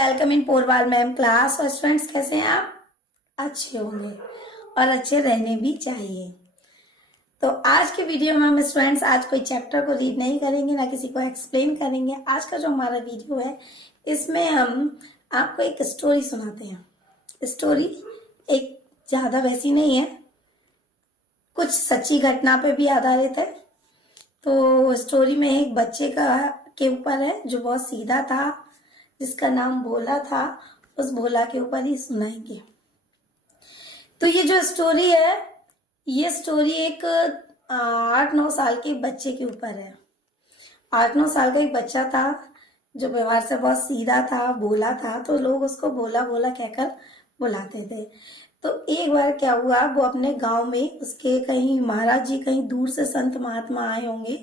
Welcome in Porwal ma'am class. और students कैसे हैं आप? अच्छे होंगे और अच्छे रहने भी चाहिए। तो आज के वीडियो में हम स्टूडेंट्स आज कोई चैप्टर को रीड नहीं करेंगे, ना किसी को एक्सप्लेन करेंगे। आज का जो हमारा वीडियो है इसमें हम आपको एक स्टोरी सुनाते हैं। स्टोरी एक ज़्यादा वैसी नहीं है, कुछ सच्ची घटना पे भी आधारित है। तो स्टोरी में एक बच्चे का के ऊपर है जो बहुत सीधा था, जिसका नाम भोला था। उस भोला के ऊपर ही सुनाएंगे। तो ये जो स्टोरी है, ये स्टोरी एक 8-9 साल के बच्चे के ऊपर है। 8-9 साल का एक बच्चा था जो व्यवहार से बहुत सीधा था, भोला था, तो लोग उसको भोला भोला कहकर बुलाते थे। तो एक बार क्या हुआ, वो अपने गांव में उसके कहीं महाराज जी कहीं दूर से संत महात्मा आए होंगे,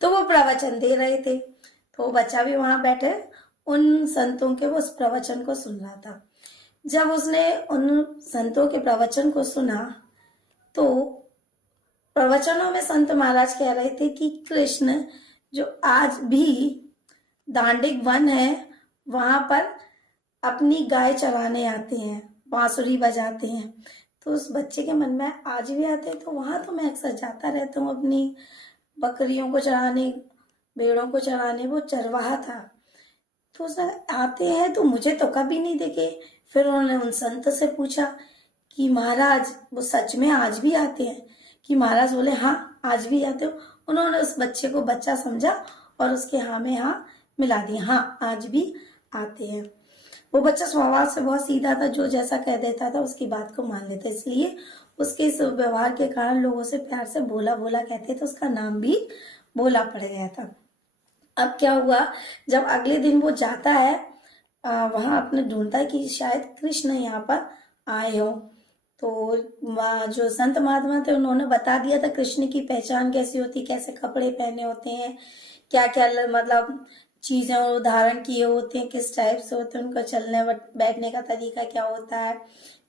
तो वो प्रवचन दे रहे थे। तो बच्चा भी वहां बैठे उन संतों के वो उस प्रवचन को सुन रहा था। जब उसने उन संतों के प्रवचन को सुना तो प्रवचनों में संत महाराज कह रहे थे कि कृष्ण जो आज भी दांडिक वन है वहां पर अपनी गाय चराने आते हैं, बांसुरी बजाते हैं। तो उस बच्चे के मन में आज भी आते हैं, तो वहां तो मैं अक्सर जाता रहता हूँ अपनी बकरियों को चराने, भेड़ों को चराने। वो चरवाहा था, तो उसने आते हैं तो मुझे तो कभी नहीं देखे। फिर उन्होंने उन संत से पूछा कि महाराज वो सच में आज भी आते हैं? कि महाराज बोले हाँ आज भी आते हो। उन्होंने उस बच्चे को बच्चा समझा और उसके हाँ में हाँ मिला दिया, हाँ आज भी आते हैं। वो बच्चा स्वभाव से बहुत सीधा था, जो जैसा कह देता था उसकी बात को मान लेता, इसलिए उसके इस व्यवहार के कारण लोग उसे प्यार से भोला भोला कहते थे। उसका नाम भी भोला पड़ गया था। अब क्या हुआ, जब अगले दिन वो जाता है वहां अपने ढूंढता है कि शायद कृष्ण यहाँ पर आए हो। तो वहाँ जो संत महात्मा थे उन्होंने बता दिया था कृष्ण की पहचान कैसी होती, कैसे कपड़े पहने होते हैं, क्या क्या मतलब चीजें वो धारण किए होते हैं, किस टाइप से होते हैं, उनका चलने बैठने का तरीका क्या होता है।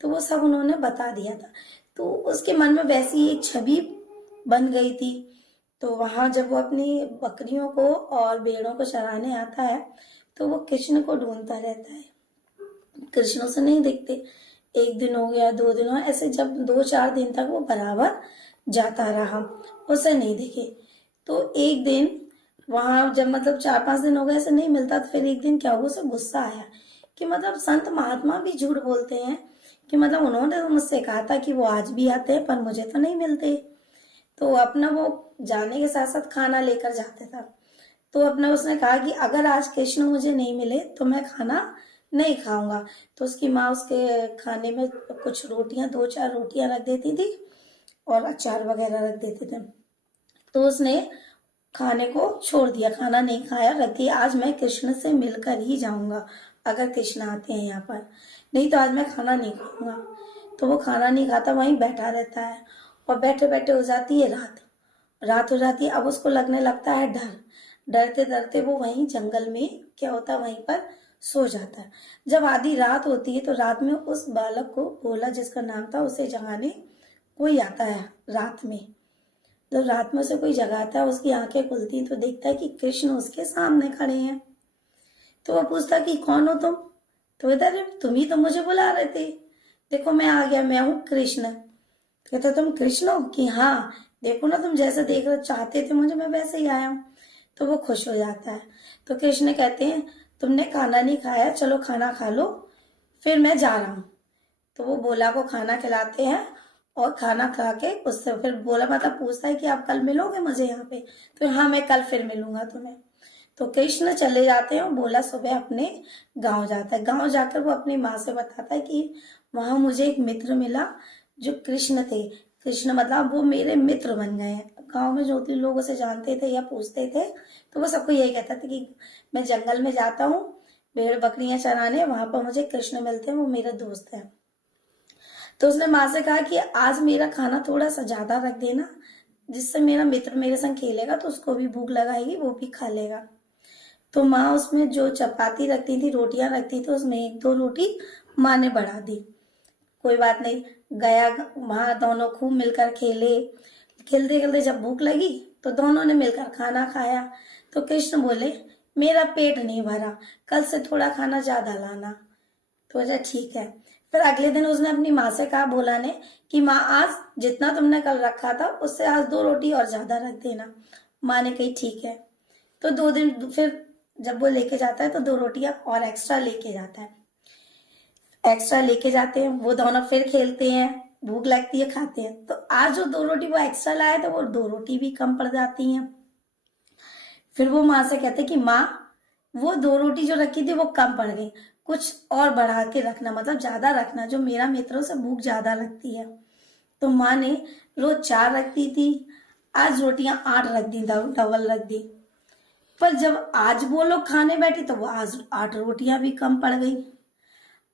तो वो सब उन्होंने बता दिया था। तो उसके मन में वैसी एक छवि बन गई थी। तो वहां जब वो अपनी बकरियों को और भेड़ों को चराने आता है तो वो कृष्ण को ढूंढता रहता है। कृष्ण उसे नहीं दिखते। एक दिन हो गया, 2 दिन हो, ऐसे जब 2-4 दिन तक वो बराबर जाता रहा, उसे नहीं दिखे। तो एक दिन वहां जब मतलब 4-5 दिन हो गए ऐसे नहीं मिलता, तो फिर एक दिन क्या हुआ, उसे गुस्सा आया कि मतलब संत महात्मा भी झूठ बोलते हैं, कि मतलब उन्होंने मुझसे कहा था कि वो आज भी आते हैं पर मुझे तो नहीं मिलते। तो अपना वो जाने के साथ साथ खाना लेकर जाता था। तो अपना उसने कहा कि अगर आज कृष्ण मुझे नहीं मिले तो मैं खाना नहीं खाऊंगा। तो उसकी माँ उसके खाने में कुछ रोटियां, 2-4 रोटियां रख देती थी और अचार वगैरह रख देते थे। तो उसने खाने को छोड़ दिया, खाना नहीं खाया, रख दिया। आज मैं कृष्ण से मिलकर ही जाऊंगा, अगर कृष्ण आते हैं यहाँ पर, नहीं तो आज मैं खाना नहीं खाऊंगा। तो वो खाना नहीं खाता, वहीं बैठा रहता है और बैठे बैठे हो जाती है रात। रात हो जाती है, अब उसको लगने लगता है डर। डरते डरते वो वहीं जंगल में क्या होता है वहीं पर सो जाता है। जब आधी रात होती है तो रात में उस बालक को, भोला जिसका नाम था, उसे जगाने कोई आता है रात में। जब रात में उसे कोई जगाता है, उसकी आंखें खुलती हैं तो देखता है कि कृष्ण उसके सामने खड़े हैं। तो वो पूछता कि कौन हो तुम? तो कहता अरे तुम ही तो मुझे बुला रहे थे, देखो मैं आ गया, मैं हूँ कृष्ण। तो कहता तुम कृष्ण हो? कि हाँ, देखो ना तुम जैसे देख रहे चाहते थे मुझे, मैं वैसे ही आया हूँ। तो वो खुश हो जाता है। तो कृष्ण कहते हैं तुमने खाना नहीं खाया, चलो खाना खा लो, फिर मैं जा रहा हूँ। तो वो भोला को खाना खिलाते हैं और खाना खा के उससे फिर भोला मतलब पूछता है कि आप कल मिलोगे मुझे यहाँ पे? तो हाँ मैं कल फिर मिलूंगा तुम्हें। तो कृष्ण चले जाते हैं और भोला सुबह अपने गांव जाता है। गांव जाकर वो अपनी माँ से बताता है कि वहां मुझे एक मित्र मिला जो कृष्ण थे। कृष्ण मतलब वो मेरे मित्र बन गए हैं। गांव में जो भी लोग उसे जानते थे या पूछते थे तो वो सबको यही कहता था कि मैं जंगल में जाता हूँ भेड़ बकरियां चराने, वहां पर मुझे कृष्ण मिलते हैं, वो मेरे दोस्त हैं। तो उसने माँ से कहा कि आज मेरा खाना थोड़ा सा ज्यादा रख देना, जिससे मेरा मित्र मेरे संग खेलेगा तो उसको भी भूख लगाएगी, वो भी खा लेगा। तो माँ उसमें जो चपाती रखती थी, रोटियां रखती थी, उसमें 1-2 रोटी माँ ने बढ़ा दी। कोई बात नहीं, गया वहां, दोनों खूब मिलकर खेले। खेलते खेलते जब भूख लगी तो दोनों ने मिलकर खाना खाया। तो कृष्ण बोले मेरा पेट नहीं भरा, कल से थोड़ा खाना ज्यादा लाना। तो अच्छा ठीक है। फिर अगले दिन उसने अपनी माँ से कहा, भोला ने, कि माँ आज जितना तुमने कल रखा था उससे आज 2 रोटी और ज्यादा रख देना। माँ ने कही ठीक है। तो 2 दिन फिर जब वो लेके जाता है तो 2 रोटियां और एक्स्ट्रा लेके जाता है। एक्स्ट्रा लेके जाते हैं, वो दोनों फिर खेलते हैं, भूख लगती है, खाते हैं। तो आज जो 2 रोटी वो एक्स्ट्रा लाए थे वो 2 रोटी भी कम पड़ जाती हैं। फिर वो माँ से कहते कि माँ, वो 2 रोटी जो रखी थी वो कम पड़ गई, कुछ और बढ़ा के रखना, मतलब ज्यादा रखना, जो मेरा मित्रों से भूख ज्यादा लगती है। तो माँ ने रोज 4 रखती थी, आज रोटियां 8 रख दी, डबल रख दी। पर जब आज वो लोग खाने बैठे तो वो आज 8 रोटियां भी कम पड़ गई।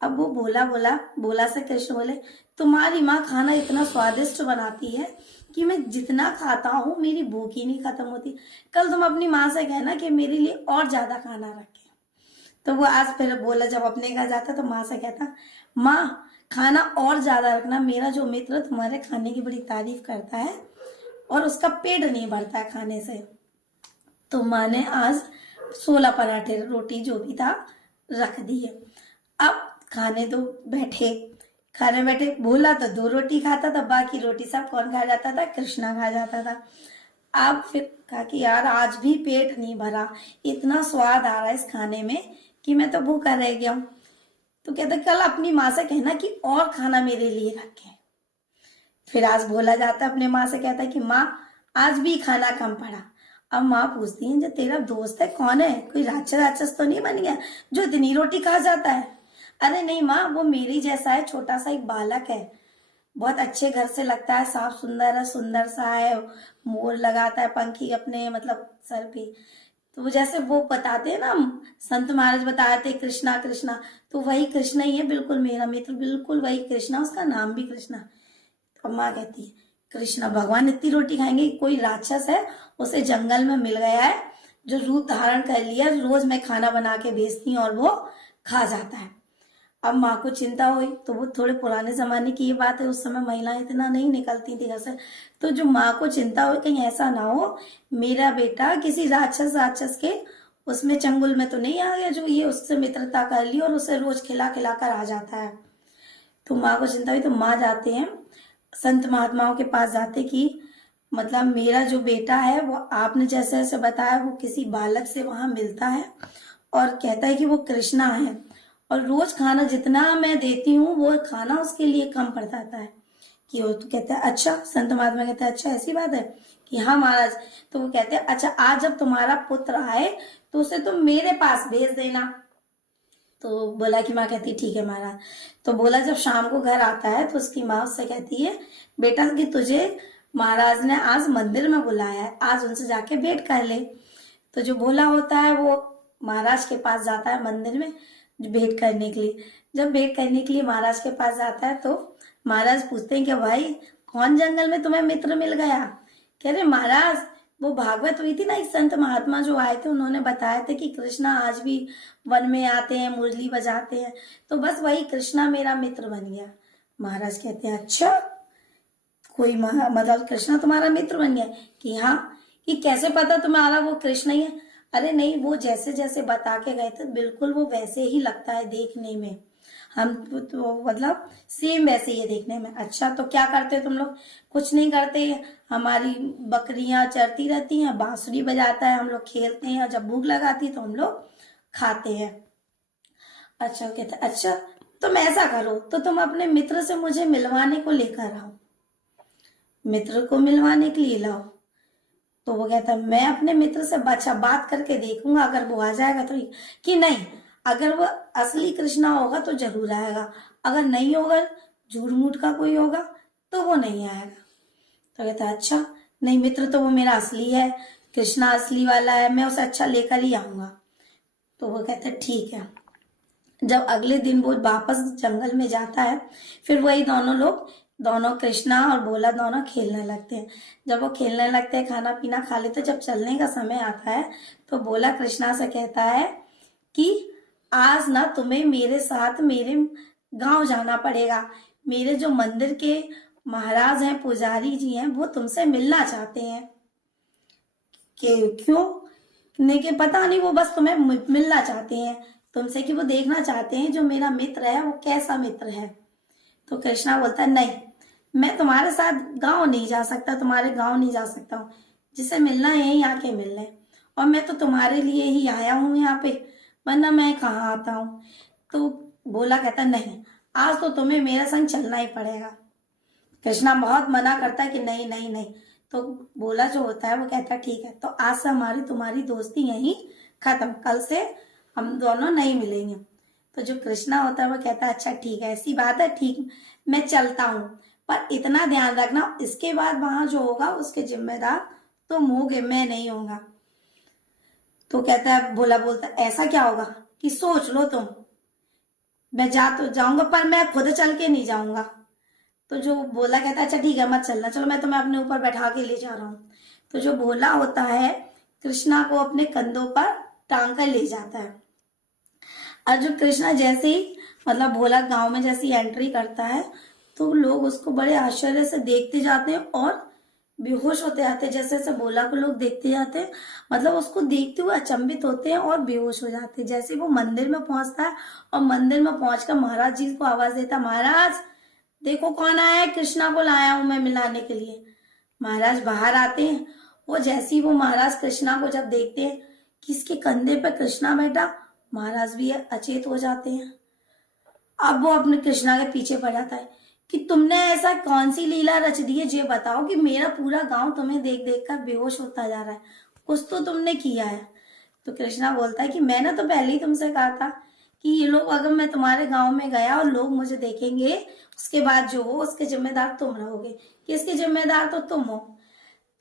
अब वो बोला बोला बोला से कृष्ण बोले, तुम्हारी माँ खाना इतना स्वादिष्ट बनाती है कि मैं जितना खाता हूँ मेरी भूख ही नहीं खत्म होती। कल तुम अपनी माँ से कहना कि मेरे लिए और ज्यादा खाना रखे। तो वो आज फिर बोला, जब अपने घर जाता तो माँ से कहता, माँ खाना और ज्यादा रखना, मेरा जो मित्र तुम्हारे खाने की बड़ी तारीफ करता है और उसका पेट नहीं भरता है खाने से। तो माँ ने आज 16 पराठे रोटी जो भी था रख दिए। अब खाने बैठे भोला तो 2 रोटी खाता था, बाकी रोटी सब कौन खा जाता था? कृष्णा खा जाता था। अब फिर कहा कि यार आज भी पेट नहीं भरा, इतना स्वाद आ रहा है इस खाने में कि मैं तो भूखा रह गया हूँ। तो कहता कल अपनी माँ से कहना कि और खाना मेरे लिए रखे। फिर आज भोला जाता अपने माँ से, कहता कि माँ आज भी खाना कम पड़ा। अब माँ पूछती है, जो तेरा दोस्त है कौन है, कोई राक्षस राक्षस तो नहीं बन गया जो इतनी रोटी खा जाता है? अरे नहीं माँ, वो मेरी जैसा है, छोटा सा एक बालक है, बहुत अच्छे घर से लगता है, साफ सुंदर है, सुंदर सा है, मोर लगाता है पंखी अपने मतलब सर पे। तो वो जैसे वो बताते हैं ना, संत महाराज बताए थे कृष्णा कृष्णा, तो वही कृष्णा ही है, बिल्कुल मेरा मित्र, बिल्कुल वही कृष्णा, उसका नाम भी कृष्णा। तो माँ कहती है, कृष्णा भगवान इतनी रोटी खाएंगे? कोई राक्षस है, उसे जंगल में मिल गया है जो रूप धारण कर लिया, रोज मैं खाना बना के भेजती हूँ और वो खा जाता है। अब माँ को चिंता हुई, तो वो थोड़े पुराने जमाने की ये बात है, उस समय महिलाएं इतना नहीं निकलती थी घर से। तो जो माँ को चिंता हुई कहीं ऐसा ना हो मेरा बेटा किसी राक्षस के उसमें चंगुल में तो नहीं आ गया, जो ये उससे मित्रता कर ली और उसे रोज खिला खिला कर आ जाता है। तो माँ को चिंता हुई, तो माँ जाते हैं संत महात्माओं के पास, जाते कि मतलब मेरा जो बेटा है वो आपने जैसे जैसे बताया वो किसी बालक से वहां मिलता है और कहता है कि वो कृष्णा है, और रोज खाना जितना मैं देती हूँ वो खाना उसके लिए कम पड़ जाता है। कि वो तो कहते हैं अच्छा, संत महात्मा कहते हैं अच्छा ऐसी बात है कि हाँ महाराज। तो वो कहते हैं अच्छा, आज जब तुम्हारा पुत्र आए तो उसे तुम मेरे पास भेज देना। तो बोला कि माँ कहती ठीक है महाराज। तो बोला जब शाम को घर आता है तो उसकी माँ उससे कहती है, बेटा कि तुझे महाराज ने आज मंदिर में बुलाया है, आज उनसे जाके भेंट कर ले। तो जो भोला होता है वो महाराज के पास जाता है मंदिर में भेंट करने के लिए। जब भेंट करने के लिए महाराज के पास जाता है तो महाराज पूछते हैं कि भाई कौन जंगल में तुम्हें मित्र मिल गया? कह रहे महाराज वो भागवत हुई थी ना, एक संत महात्मा जो आए थे उन्होंने बताया थे कि कृष्णा आज भी वन में आते हैं, मुरली बजाते हैं, तो बस वही कृष्णा मेरा मित्र बन गया। महाराज कहते हैं अच्छा, कोई मतलब कृष्णा तुम्हारा मित्र बन गया? कि हाँ। कि कैसे पता तुम्हारा वो कृष्ण ही है? अरे नहीं, वो जैसे जैसे बता के गए थे बिल्कुल वो वैसे ही लगता है देखने में, हम तो मतलब सेम वैसे ही है देखने में। अच्छा तो क्या करते हो तुम लोग? कुछ नहीं करते, हमारी बकरियां चरती रहती हैं, बांसुरी बजाता है, हम लोग खेलते हैं, और जब भूख लगाती है तो हम लोग खाते हैं। अच्छा कहते अच्छा, तुम ऐसा करो तो तुम अपने मित्र से मुझे मिलवाने को लेकर आओ, मित्र को मिलवाने के लिए लाओ। तो वो कहता मैं अपने मित्र से अच्छा बात करके देखूंगा, अगर वो आ जाएगा तो। कि नहीं, अगर वो असली कृष्णा होगा तो जरूर आएगा, अगर नहीं होगा, झूठ मूठ का कोई होगा तो वो नहीं आएगा। तो कहता अच्छा नहीं, मित्र तो वो मेरा असली है, कृष्णा असली वाला है, मैं उसे अच्छा लेकर ही आऊंगा। तो वो कहता ठीक है। जब अगले दिन वो वापस जंगल में जाता है, फिर वही दोनों कृष्णा और भोला दोनों खेलने लगते हैं। जब वो खेलने लगते हैं, खाना पीना खा लेते, जब चलने का समय आता है तो भोला कृष्णा से कहता है कि आज ना तुम्हें मेरे साथ मेरे गांव जाना पड़ेगा, मेरे जो मंदिर के महाराज हैं, पुजारी जी हैं, वो तुमसे मिलना चाहते हैं। कि क्यों? लेकिन पता नहीं वो बस तुम्हें मिलना चाहते हैं तुमसे, कि वो देखना चाहते हैं जो मेरा मित्र है वो कैसा मित्र है। तो कृष्णा बोलता है नहीं, मैं तुम्हारे साथ गांव नहीं जा सकता, तुम्हारे गांव नहीं जा सकता हूँ, जिसे मिलना है यहीं आके मिल ले, और मैं तो तुम्हारे लिए ही आया हूँ यहाँ पे, वरना मैं कहाँ आता हूँ। तो भोला कहता नहीं, आज तो तुम्हें मेरे संग चलना ही पड़ेगा। कृष्णा बहुत मना करता है कि नहीं नहीं नहीं। तो भोला जो होता है वो कहता है ठीक है, तो आज से हमारी तुम्हारी दोस्ती यहीं खत्म, कल से हम दोनों नहीं मिलेंगे। तो जो कृष्णा होता है वो कहता है अच्छा ठीक है, ऐसी बात है, ठीक मैं चलता हूँ, पर इतना ध्यान रखना इसके बाद वहां जो होगा उसके जिम्मेदार तुम होगे, मैं नहीं होगा। तो कहता है, भोला बोलता है ऐसा क्या होगा कि सोच लो तुम, मैं जा तो जाऊंगा पर मैं खुद चल के नहीं जाऊंगा। तो जो भोला कहता है अच्छा ठीक है मत चलना, चलो मैं तुम्हें अपने ऊपर बैठा के ले जा रहा हूँ। तो जो भोला होता है कृष्णा को अपने कंधों पर टांग कर ले जाता है। और जो कृष्णा जैसे ही मतलब भोला गांव में जैसी एंट्री करता है तो लोग उसको बड़े आश्चर्य से देखते जाते हैं और बेहोश होते जाते हैं। जैसे जैसे भोला को लोग देखते जाते हैं, मतलब उसको देखते हुए अचंभित होते हैं और बेहोश हो जाते हैं। जैसे वो मंदिर में पहुंचता है और मंदिर में पहुंचकर महाराज जी को आवाज देता, महाराज देखो कौन आया है, कृष्णा को लाया हूं मैं मिलाने के लिए। महाराज बाहर आते हैं, वो जैसे ही वो महाराज कृष्णा को जब देखते हैं कि इसके कंधे पे कृष्णा बैठा, महाराज भी अचेत हो जाते हैं। अब वो अपने कृष्णा के पीछे पड़ जाता है कि तुमने ऐसा कौन सी लीला रच दी है, ये बताओ कि मेरा पूरा गांव तुम्हें देख देख कर बेहोश होता जा रहा है, कुछ तो तुमने किया है। तो कृष्णा बोलता है कि मैंने तो पहले ही तुमसे कहा था कि ये लोग, अगर मैं तुम्हारे गांव में गया और लोग मुझे देखेंगे, उसके बाद जो हो उसके जिम्मेदार तुम रहोगे, कि इसके जिम्मेदार तो तुम हो।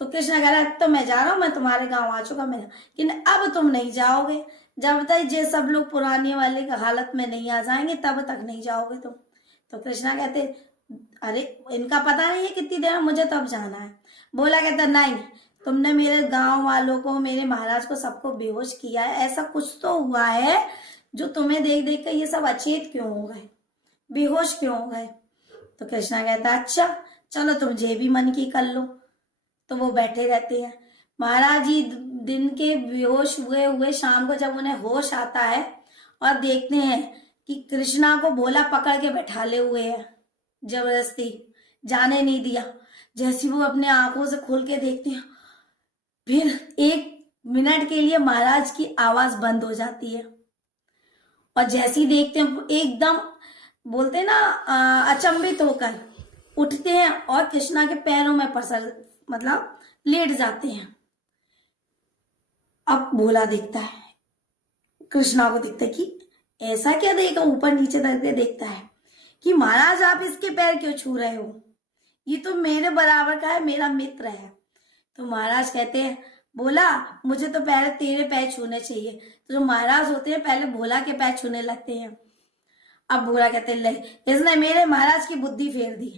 तो कृष्णा कह रहा है तो मैं जा रहा हूँ, मैं तुम्हारे गांव आ चुका मेरा, लेकिन अब तुम नहीं जाओगे, जब तक ये सब लोग पुराने वाले हालत में नहीं आ जाएंगे तब तक नहीं जाओगे तुम। तो कृष्णा कहते अरे इनका पता नहीं है कितनी देर, मुझे तब जाना है। भोला कहता नहीं, तुमने मेरे गांव वालों को, मेरे महाराज को, सबको बेहोश किया है, ऐसा कुछ तो हुआ है जो तुम्हें देख देख कर ये सब अचेत क्यों हो गए, बेहोश क्यों हो गए। तो कृष्णा कहता अच्छा चलो तुम जे भी मन की कर लो। तो वो बैठे रहते हैं। महाराज जी दिन के बेहोश हुए हुए शाम को जब उन्हें होश आता है और देखते हैं कि कृष्णा को भोला पकड़ के बैठा ले हुए है, जबरदस्ती जाने नहीं दिया। जैसे वो अपने आंखों से खोल के देखते हैं, फिर 1 मिनट के लिए महाराज की आवाज बंद हो जाती है और जैसे ही देखते हैं एकदम बोलते हैं ना अचंभित होकर उठते हैं और कृष्णा के पैरों में पसर मतलब लेट जाते हैं। अब भोला देखता है, कृष्णा को देखता है कि ऐसा क्या देखा, ऊपर नीचे करके देखता है कि महाराज आप इसके पैर क्यों छू रहे हो, ये तो मेरे बराबर का है, मेरा मित्र है। तो महाराज कहते हैं भोला मुझे तो पहले तेरे पैर छूने चाहिए। तो जो महाराज होते हैं पहले भोला के पैर छूने लगते हैं। अब भोला कहते हैं ले इसने मेरे महाराज की बुद्धि फेर दी।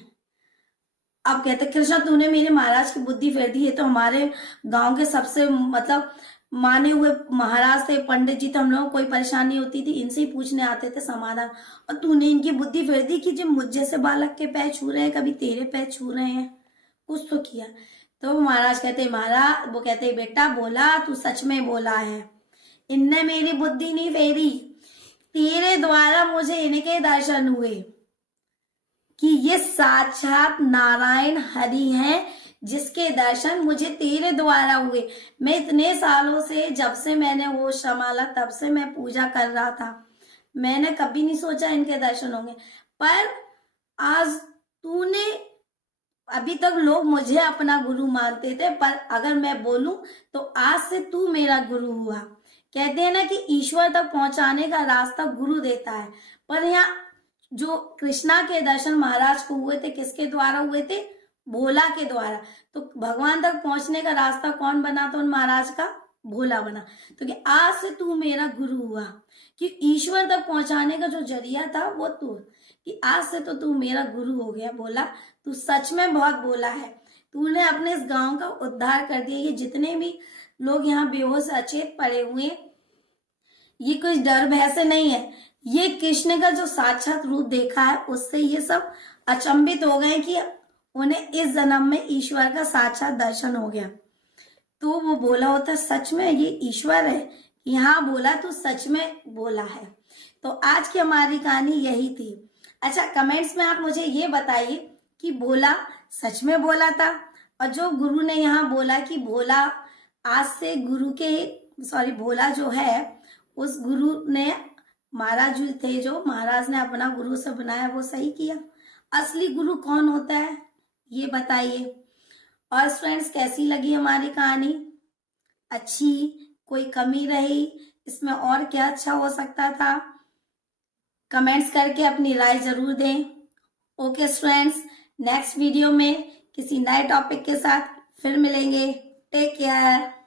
अब कहते कृष्णा तूने मेरे महाराज की बुद्धि फेर दी, है तो हमारे गांव के सबसे मतलब माने हुए महाराज थे, पंडित जी, तो हम लोगों को कोई परेशानी होती थी इनसे ही पूछने आते थे समाधान, और तूने इनकी बुद्धि फेर दी कि जो मुझ जैसे बालक के पैर छू रहे हैं कभी तेरे पैर छू रहे हैं, कुछ तो किया। तो महाराज कहते महाराज, वो कहते बेटा बोला तू सच में बोला है, इनने मेरी बुद्धि नहीं फेरी, तेरे द्वारा मुझे इनके दर्शन हुए कि ये साक्षात नारायण हरि हैं, जिसके दर्शन मुझे तेरे द्वारा हुए। मैं इतने सालों से, जब से मैंने वो संभाला तब से मैं पूजा कर रहा था, मैंने कभी नहीं सोचा इनके दर्शन होंगे, पर आज तूने, अभी तक लोग मुझे अपना गुरु मानते थे, पर अगर मैं बोलूं तो आज से तू मेरा गुरु हुआ। कहते हैं ना कि ईश्वर तक पहुंचाने का रास्ता गुरु देता है, पर यहाँ जो कृष्णा के दर्शन महाराज को हुए थे किसके द्वारा हुए थे, भोला के द्वारा। तो भगवान तक पहुंचने का रास्ता कौन बना था उन महाराज का, भोला बना। तो कि आज से तू मेरा गुरु हुआ, कि ईश्वर तक पहुंचाने का जो जरिया था वो तू, कि आज से तो तू मेरा गुरु हो गया। बोला तू सच में बहुत बोला है, तूने अपने इस गांव का उद्धार कर दिया। ये जितने भी लोग यहाँ बेहोश अचेत पड़े हुए, ये कुछ डर भय से नहीं है, ये कृष्ण का जो साक्षात रूप देखा है उससे ये सब अचंभित हो गए कि उन्हें इस जन्म में ईश्वर का साक्षात दर्शन हो गया। तो वो बोला होता सच में ये ईश्वर है, यहाँ बोला तो सच में बोला है। तो आज की हमारी कहानी यही थी। अच्छा, कमेंट्स में आप मुझे ये बताइए कि भोला सच में बोला था, और जो गुरु ने यहाँ बोला कि भोला आज से गुरु के भोला जो है उस गुरु ने महाराज जो थे, जो महाराज ने अपना गुरु से बनाया, वो सही किया। असली गुरु कौन होता है ये बताइए। और फ्रेंड्स, कैसी लगी हमारी कहानी? अच्छी, कोई कमी रही, इसमें और क्या अच्छा हो सकता था? कमेंट्स करके अपनी राय जरूर दें। ओके फ्रेंड्स, नेक्स्ट वीडियो में किसी नए टॉपिक के साथ फिर मिलेंगे। Take care.